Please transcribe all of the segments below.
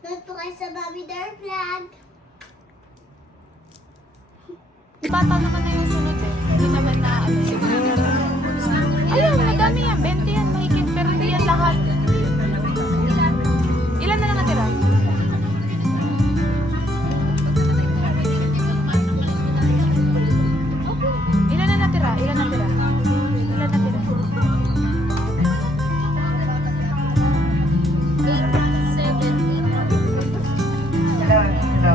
Doon po kayo sa Bobby Dare Vlog. Bata naman na yung sunod eh. Hindi naman na ano. Ayun, madami yan. 20 yan, mahigit. Pero hindi yan lahat. Ilan na lang natira? Ilan na natira? Ilan natira? Ilan natira? 8, 7, 8. Hello.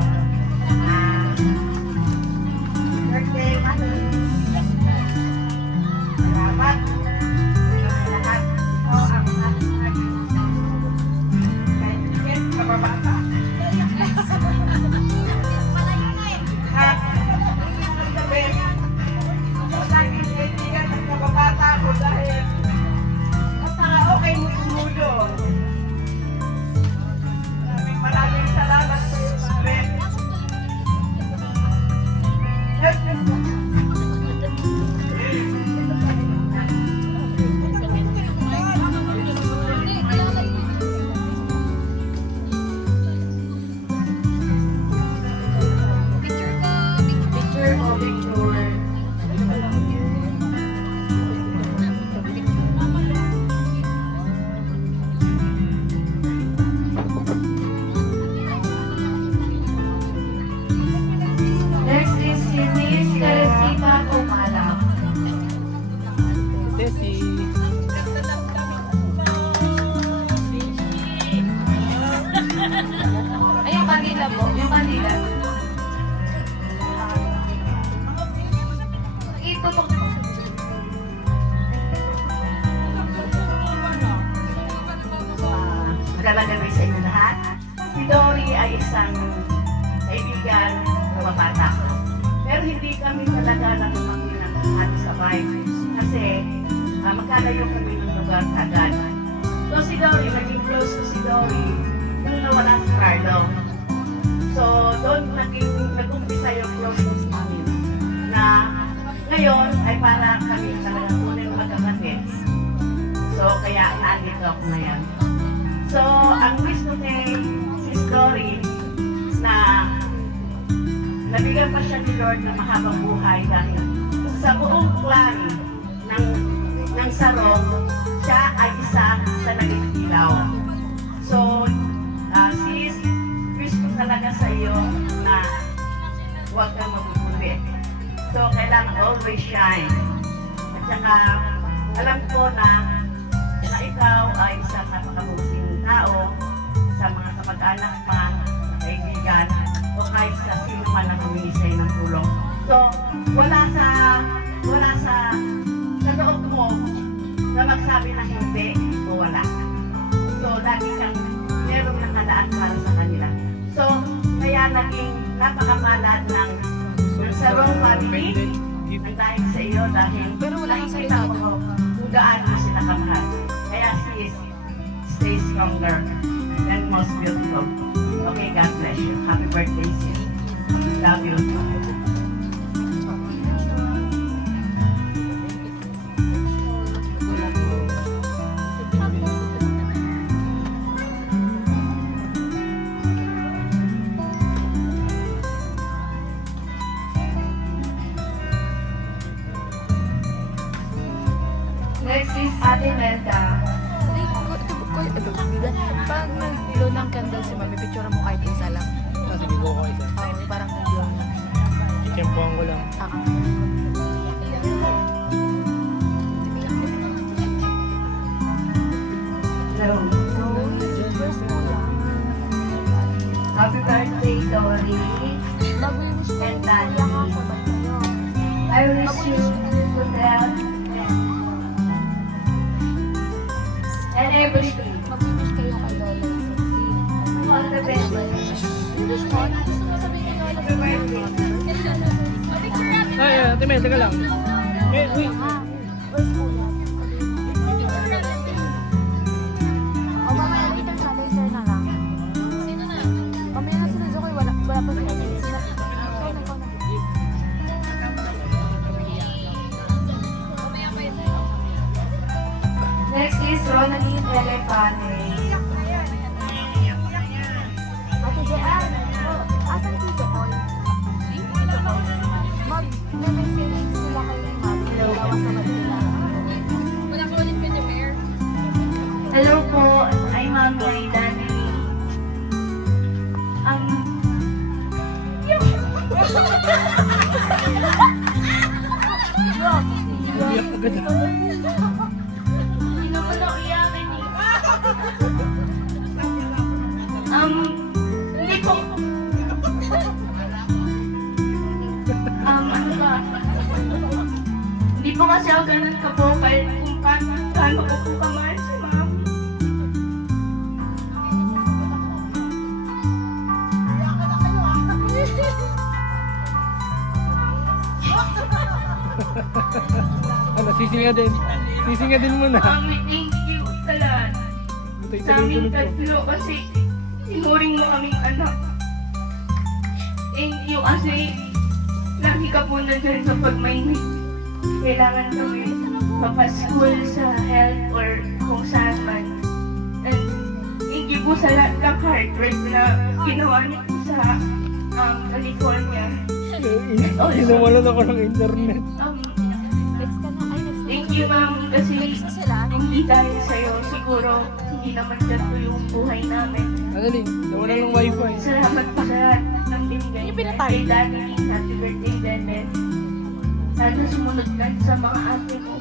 Birthday, Mami. Salamat. Lahat. Ito ang ating kahit kababata. At sabi, ako laging kaibigan ng kababata ko dahil okay mo tumulo. Maraming salamat sa iyo, Mare. Picture o picture. Next is si Miss Teresita Kumala. Desi. Ay, yung kanila po. Yung kanila. Itutok mo. Magandang gabi sa inyo lahat. Si Dory ay isang kaibigan na mabata ko. Pero hindi kami talaga nakapagin ng ato sabay. Kasi magkalayo kami ng lugar agad. So si Dory, naging close ko si Dory nung nawala si Carlo. So doon nag-umpisa yung closeness namin. Na ngayon ay para kami talaga tunay magkakapit. So kaya nandito ako ngayon. So ang wish ko kay Sis Dory na nabigyan pa siya ni Lord ng mahabang buhay dahil sa buong clan ng Sarong, siya ay isa sa naging ilaw. So, sis, wish ko talaga sa iyo na huwag kang mabubulit. So, kailangan always shine. At saka, alam ko na ikaw ay isang napakabuting tao sa mga kamag-anak pa, kaibigan, o kahit sa sino man ang humingi sa'yo ng tulong. So, wala sa loob mo na magsabi na hindi o wala. So, lagi kang merong nakalaan para sa kanila. So, kaya naging napakamalad ng Sarong family ang dahil sa iyo dahil nakikita ko kung gaano sila kamahal. Kaya sis, stay stronger and most beautiful. Okay, God bless you. Happy birthday, sis. Love you. Next is Ate Melda. Pag nag-blow ng candle si Mami, picture mo kahit isa lang. Kasi bigo ko isa. Parang nag-blow na. Itempuan ko lang. Hello. Happy birthday, Dory. And Daddy. I wish you good health and everything. Mag-wish kayo kay Lola. All the best. Happy birthday. Ay, Ate Mel, teka lang. Wait. Where's Kuya? O mamaya later na lang. Sino na? Mamaya na sila Jokoy, wala pa sila. Ikaw na. Next is Ronaline Elefante. Hindi po. Ano ba? Hindi po kasi ako ganun ka-vocal kung paano ko po kamahal si ma'am. Ano, sisinga din. Sisinga din muna. Thank you sa lahat. Butay Sa aming tuloy-tuloy po. tatlo kasi tinuring mo kaming anak. Thank you kasi lagi ka po nandyan sa pag may need. Kailangan kami mapaskool sa health or kung saan man. And thank you po sa lahat ng hard work na ginawa niyo po sa California. Inawalan ako ng internet. Next ka na. Ay, next na. Thank you ma'am kasi Next na sila. hindi dahil sa'yo siguro hindi naman ganito yung buhay namin. Ano din? Nawalan ng wifi. Salamat pa sa lahat ng binigay Yung niya. pinatay. Kay Daddy, happy birthday, Dede. Sana sumunod ka sa mga ate mo.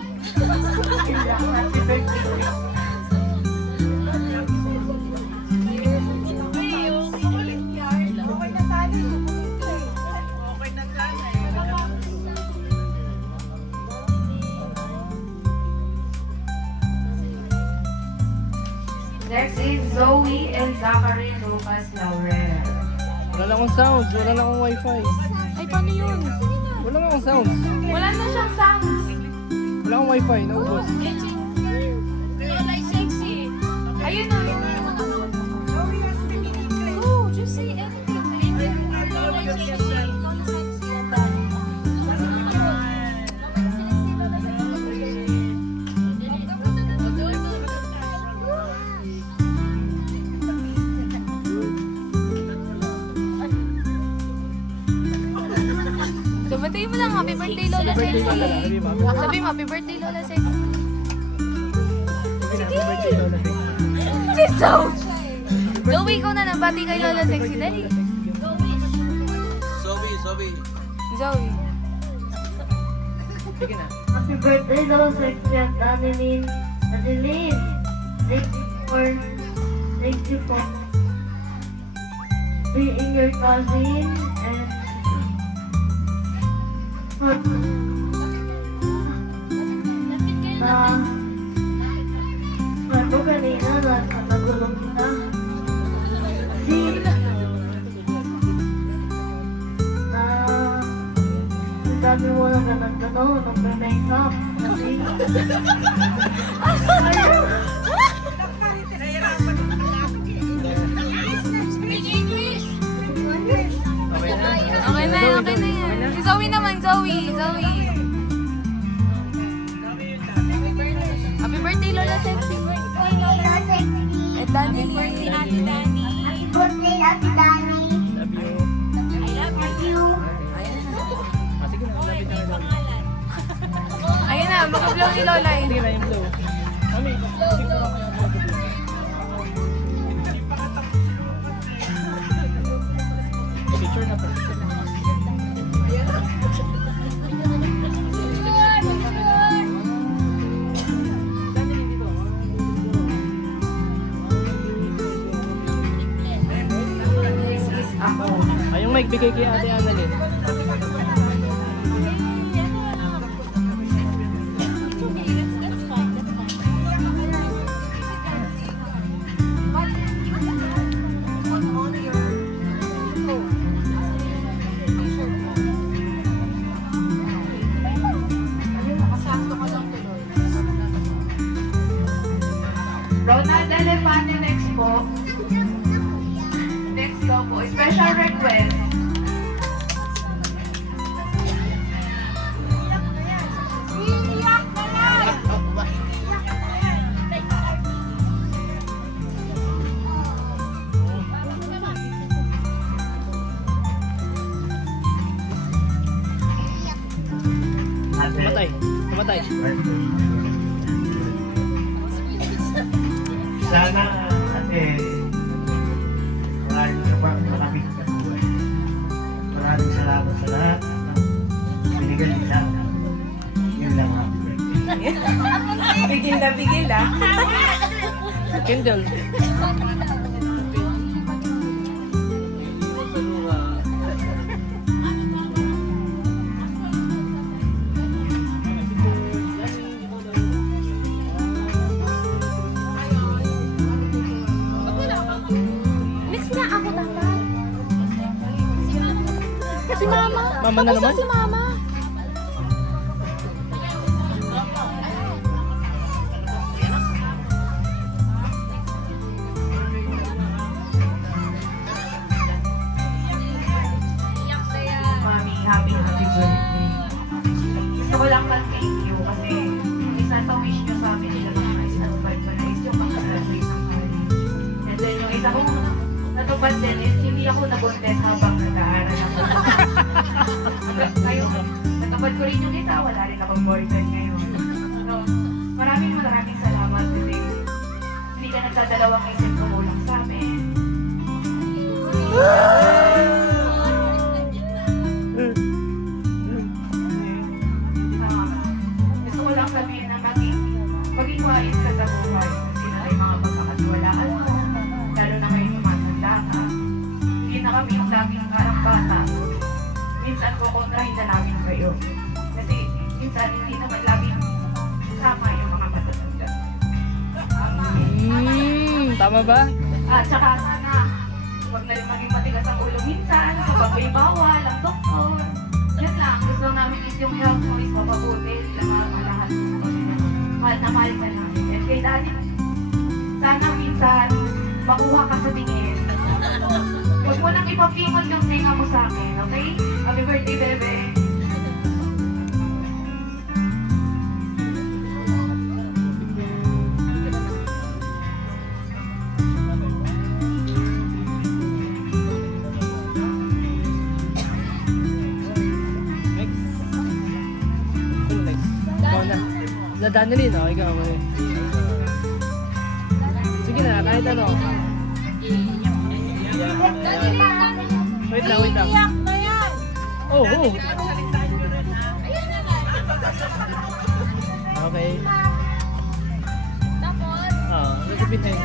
Yun lang, happy birthday. Next is Zoe and Zachary Lucas Laurel. Wala lang akong sounds. Wala lang akong wifi. Ay, paano yun? Wala lang akong sounds. Wala na siyang sounds. Wala akong wifi. Naubos. Sexy. Ayun na. Oh, just say Sabatiin mo lang, happy birthday Lola Birthday Sexy. Lola. Sabi mo. Sabi mo, happy birthday Lola Sexy. Sabi na, birthday Lola. Si Zoe! Zoe, ikaw na nabati kay Lola Sexy. Dali. Zoe. Sige na. Happy birthday, Lola Sexy at Adeline. Adeline, thank you for being your cousin and Sabi kanina na natulog kita. Ang dami mo lang ganun nagme-makeup. Kasi, Okay na yan. Si Zoe naman, Zoe. Happy birthday, Lola Sexy. Lola Sexy. At Danny. Happy birthday, Ate Dani. Love you. Love you. Ah, sige na. Lapit na kayo. Ayun na, mag-blow ni Lola eh. Sige na yung blow. Mami, sige na ako yung picture na pa. Ay, yung mic bigay kay Ate Annalyn. Ronald Elefante next po. Next daw po. Special request. Tumatay. Tumatay. Sana ate, maraming sa buhay. Maraming salamat sa lahat ng binigay niyo sa akin. Yun lang ang Bigil na, Kendall. Next na ako dapat. Si Mama. Mama na Tapos naman? si Mama. Mami, happy birthday. Gusto ko lang thank you kasi yung isa sa wish nyo sa amin nila mga natupad ko na is yung mag-graduate ng college. And then yung isa kong natupad din is hindi ako nabuntes habang nag-aaral ako. Ngayon, natupad ko rin yung isa, wala rin akong boyfriend ngayon. So, maraming salamat kasi hindi ka nagdadalawang isip tumulong sa amin. Gusto ko lang sabihin na maging wais ka sa buhay kasi na may mga pagkakatiwalaan mo, lalo na ngayon tumatanda ka. Hindi na kami yung laging parang bata. Minsan kukontrahin na namin kayo. Kasi minsan hindi naman laging tama yung mga matatanda. Tama ba? At saka sana, huwag na rin maging matigas ang ulo minsan, kapag may bawal, ang doktor. Yan lang, gusto namin is yung health mo is mapabuti, lahat mo kami na mahal na mahal ka namin. And kay Daddy, sana minsan makuha ka sa tingin. Huwag mo nang ipapingon yung tinga mo sa akin, okay? Happy birthday, bebe! Next. Sino next? Ikaw na. Na Danilin, oh, ikaw mo. Sige na, kahit ano. Wait lang, wait lang. Oh, oh. Okay. Tapos, Nasipit na yun.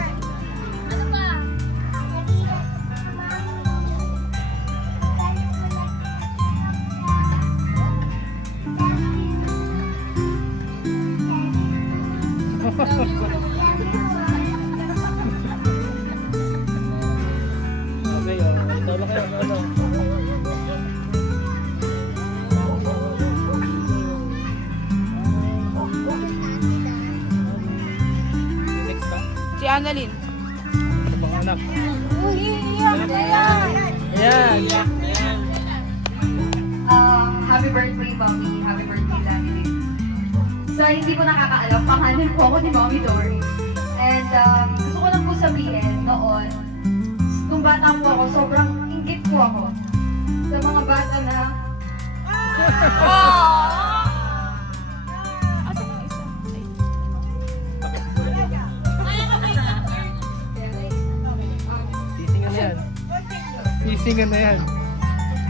ano ba? Okay, oh. Solo kayo, solo. Next ba? Si Annalyn. Sa mga anak. Iiyak na yan. Ayan. Happy birthday, Mommy. Happy birthday, Daddy. So, hindi ko nakakaalam, pangalan po ako ni Mommy Dory. And gusto ko lang po sabihin noon, nung bata po ako, sobrang inggit po ako sa mga bata na Sisingan na yan. Sisingan na yan.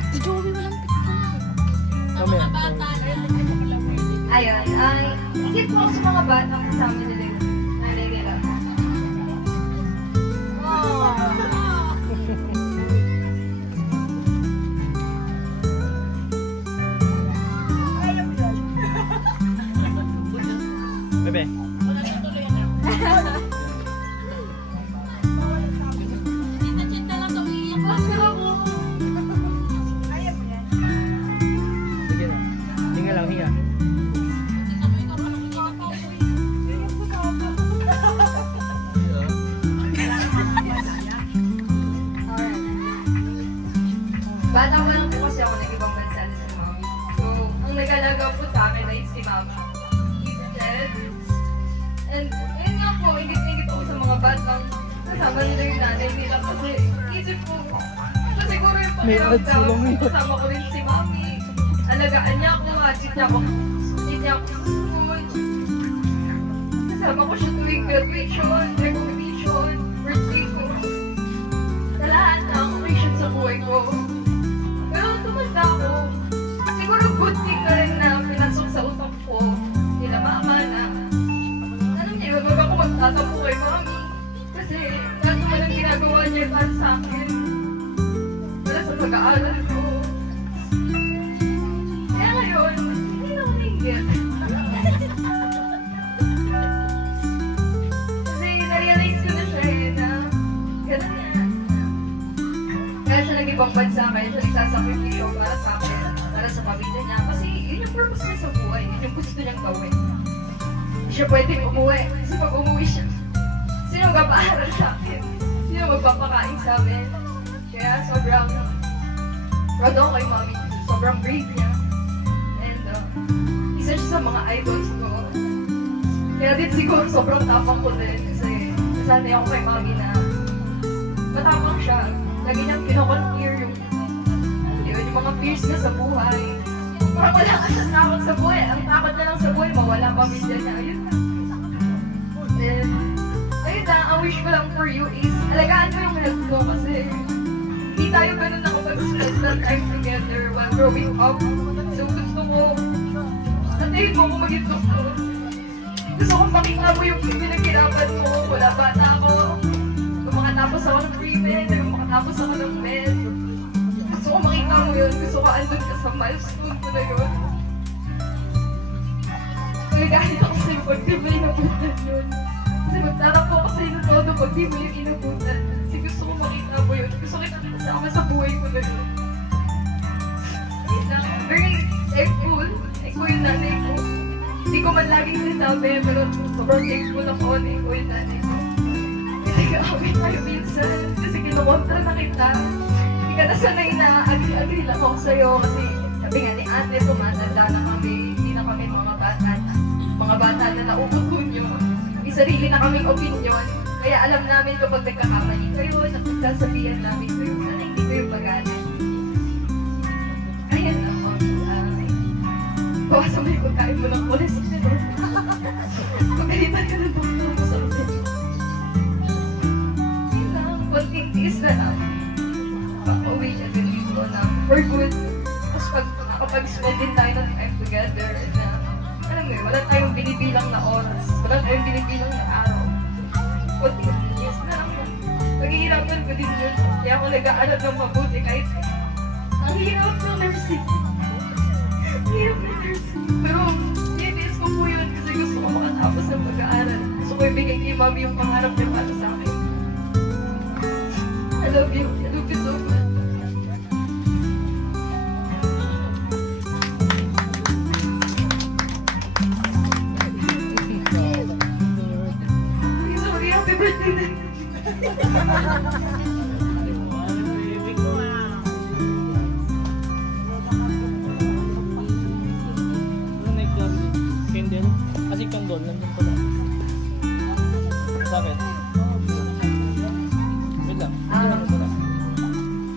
Si Joey walang picture. Mamaya. ayun, ay inggit po ako sa mga bata kasama nila yung nanay nila. Bebe. Sige na. Hinga lang, hinga. Bata pa lang po kasi ako ng ibang bansa na si Mommy. So, ang nag-alaga po sa akin ay si Mama. And, yun nga po, ingit-ingit ako sa mga batang kasama nila yung nanay nila kasi isip ko, so siguro yung pakiramdam, kasama ko rin si Mommy. Alagaan niya ako, hatid niya ako sa school. Kasama ko siya tuwing graduation, recognition, birthday ko. Sa lahat ng occasion sa buhay ko. Pero tumanda ako, siguro good thing ka rin na pinasok sa utak ko nila Mama na alam niya, wag ako magtatampo kay Mommy. Kasi lahat naman ang ginagawa niya para sa akin. Para sa pag-aaral ko. Kaya ngayon, hindi na ako nainggit. Kasi na-realize ko na siya na gano'n yan. ng ibang bansa kaya siya nagsasakripisyo para sa akin, para sa pamilya niya. Kasi yun yung purpose niya sa buhay, yun yung gusto niyang gawin. Hindi siya pwedeng umuwi. Kasi pag umuwi siya, sino magpapaaral sa akin? Sino magpapakain sa amin? Kaya sobrang proud ako kay mami. Sobrang brave niya. And isa siya sa mga idols ko. Kaya din siguro sobrang tapang ko din. Kasi nasanay ako kay mami na matapang siya. Lagi niyang kinoconquer yung mga fears niya sa buhay. Parang wala ka sa takot sa buhay. Ang takot na lang sa buhay, mawala pamilya niya. Ayun lang. And, ayun lang, ang wish ko lang for you is, alagaan mo yung health ko kasi hindi tayo ganun nakapag-spend ng time together while growing up. So gusto ko, natayin mo kung maging doktor. Gusto kong pakita mo yung pinaghirapan mo. Wala bata ako. Kung makatapos ako ng pre-med, kung makatapos ako ng med. Gusto ko makita mo yun. Gusto ko andun ka sa milestone ko na yun. Nagagalit ako sa'yo pag di mo inabutan yun. Kasi magtatakbo ako sa'yo ng todo pag di mo yung inabutan. Kasi gusto ko makita mo yun. Gusto kita kasama sa buhay ko na yun. Ayun lang. Very thankful. Ikaw yung nanay ko. Hindi ko man laging sinasabi, pero sobrang thankful ako na ikaw yung nanay ko. Kasi kaawin tayo minsan. Kasi kinukontra na kita. Hindi ka na sanay na agree lang ako sa'yo. Kasi sabi nga ni ate, tumatanda na kami. Hindi na kami mga bata na nauupo nyo. May sarili na kaming opinion. Kaya alam namin kapag nagkakamali kayo, nagsasabihan namin kayo. Sana hindi kayo pagalit. Ayan lang po. Bawasan mo yung pagkain mo ng cholesterol. Pagalitan ka ng doktor mo sa akin. Yun lang, konting tiis na lang. Pa-uwi siya dito na for good. Tapos pag nakapag-spend din tayo ng time together na alam mo yun, wala tayong binibilang na oras. Wala tayong binibilang na araw. Konting tiis na lang. Paghihirapan ko din yun. Kaya ako nag-aaral ng mabuti kahit ang hirap ng nursing. Pero, tinitis ko po yun kasi gusto ko makatapos ng pag-aaral. Gusto ko ibigay kay mami yung pangarap niya para sa akin. I love you. I love you so much. Sorry, happy birthday na. Candle? Kasi candle, nandun pala. Bakit? Wait lang.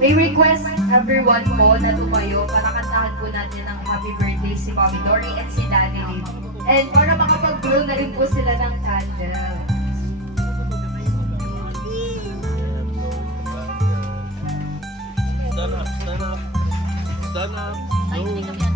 May request everyone po na tumayo para kantahan po natin ng happy birthday si Mommy Dory and si Daddy Lee. And para makapag-blow na rin po sila ng candle. Stand up, stand up, stand up. Ay, hindi kami